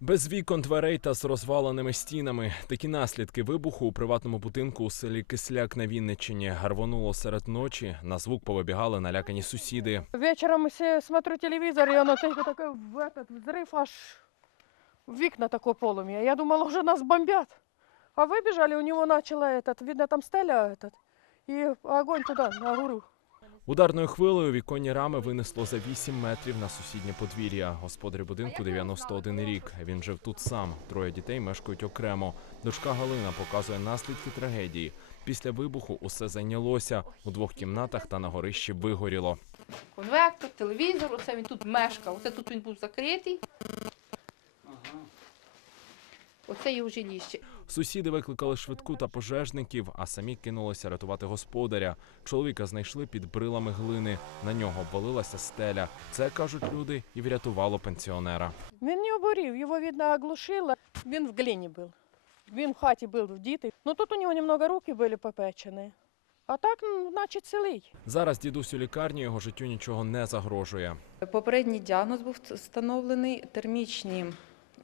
Без вікон, дверей та з розваленими стінами. Такі наслідки вибуху у приватному будинку у селі Кисляк на Вінниччині. Гарвонуло серед ночі. На звук повибігали налякані сусіди. Вечером се- смотрю телевизор, и оно только такой в этот взрыв аж в окна такое полумя. Я думала, уже нас бомбят. А выбежали, у него начало этот, видно там стеля этот, и огонь туда, на гору. Ударною хвилею віконні рами винесло за 8 метрів на сусіднє подвір'я. Господарю будинку 91 рік. Він жив тут сам. Троє дітей мешкають окремо. Дочка Галина показує наслідки трагедії. Після вибуху усе зайнялося. У двох кімнатах та на горищі вигоріло. конвектор, телевізор, оце він тут мешкав, оце тут він був закритий. Оце його жиліще. Сусіди викликали швидку та пожежників, а самі кинулися рятувати господаря. Чоловіка знайшли під брилами глини. На нього обвалилася стеля. Це кажуть люди, і врятувало пенсіонера. Він не обурів, його, видно, оглушило. Він в глині був. Він в хаті був вдітий. Ну тут у нього немного руки були попечені. А так, ну, значить, цілий. Зараз дідусь у лікарні його життю нічого не загрожує. Попередній діагноз був встановлений термічні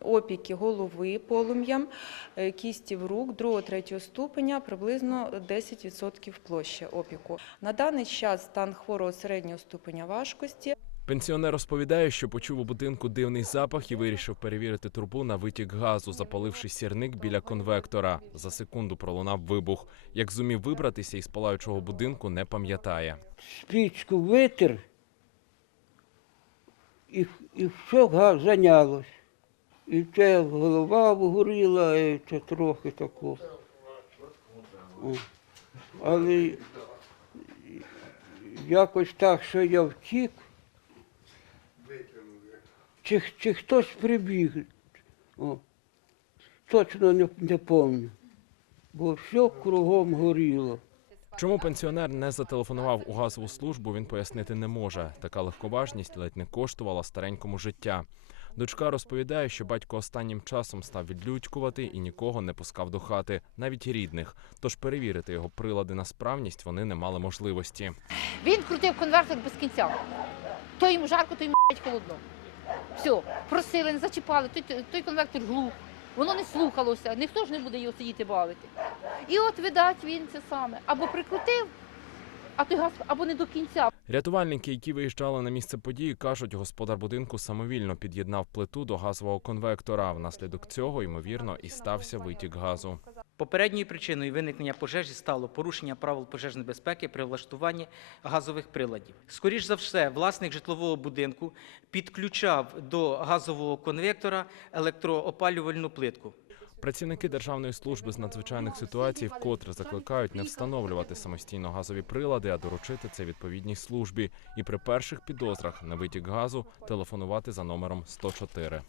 опіки голови полум'ям, е, кістів рук 2-3 ступеня, приблизно 10% площі опіку. На даний час стан хворого середнього ступеня важкості. Пенсіонер розповідає, що почув у будинку дивний запах і вирішив перевірити трубу на витік газу, запаливши сірник біля конвектора. За секунду пролунав вибух. Як зумів вибратися із палаючого будинку, не пам'ятає. спичку витер, і, і все га- зайнялось. І це голова вгоріла, і це трохи тако. Але якось так, що я втік. Чи, чи хтось прибіг. О. Точно не, не пам'ятаю. Бо все кругом горіло. Чому пенсіонер не зателефонував у газову службу, він пояснити не може. Така легковажність ледь не коштувала старенькому життя. Дочка розповідає, що батько останнім часом став відлюдькувати і нікого не пускав до хати, навіть рідних. Тож перевірити його прилади на справність вони не мали можливості. Він крутив конвертик без кінця. То йому жарко, то йому холодно. Все, просили, не зачіпали, той, той конвектор глух. Воно не слухалося, ніхто ж не буде його сидіти бавити. І от, видать, він це саме. Або прикрутив, а той газ, або не до кінця. Рятувальники, які виїжджали на місце події, кажуть, господар будинку самовільно під'єднав плиту до газового конвектора. Внаслідок цього, ймовірно, і стався витік газу. Попередньою причиною виникнення пожежі стало порушення правил пожежної безпеки при влаштуванні газових приладів. Скоріш за все, власник житлового будинку підключав до газового конвектора електроопалювальну плитку. Працівники Державної служби з надзвичайних ситуацій вкотре закликають не встановлювати самостійно газові прилади, а доручити це відповідній службі. І при перших підозрах на витік газу телефонувати за номером 104.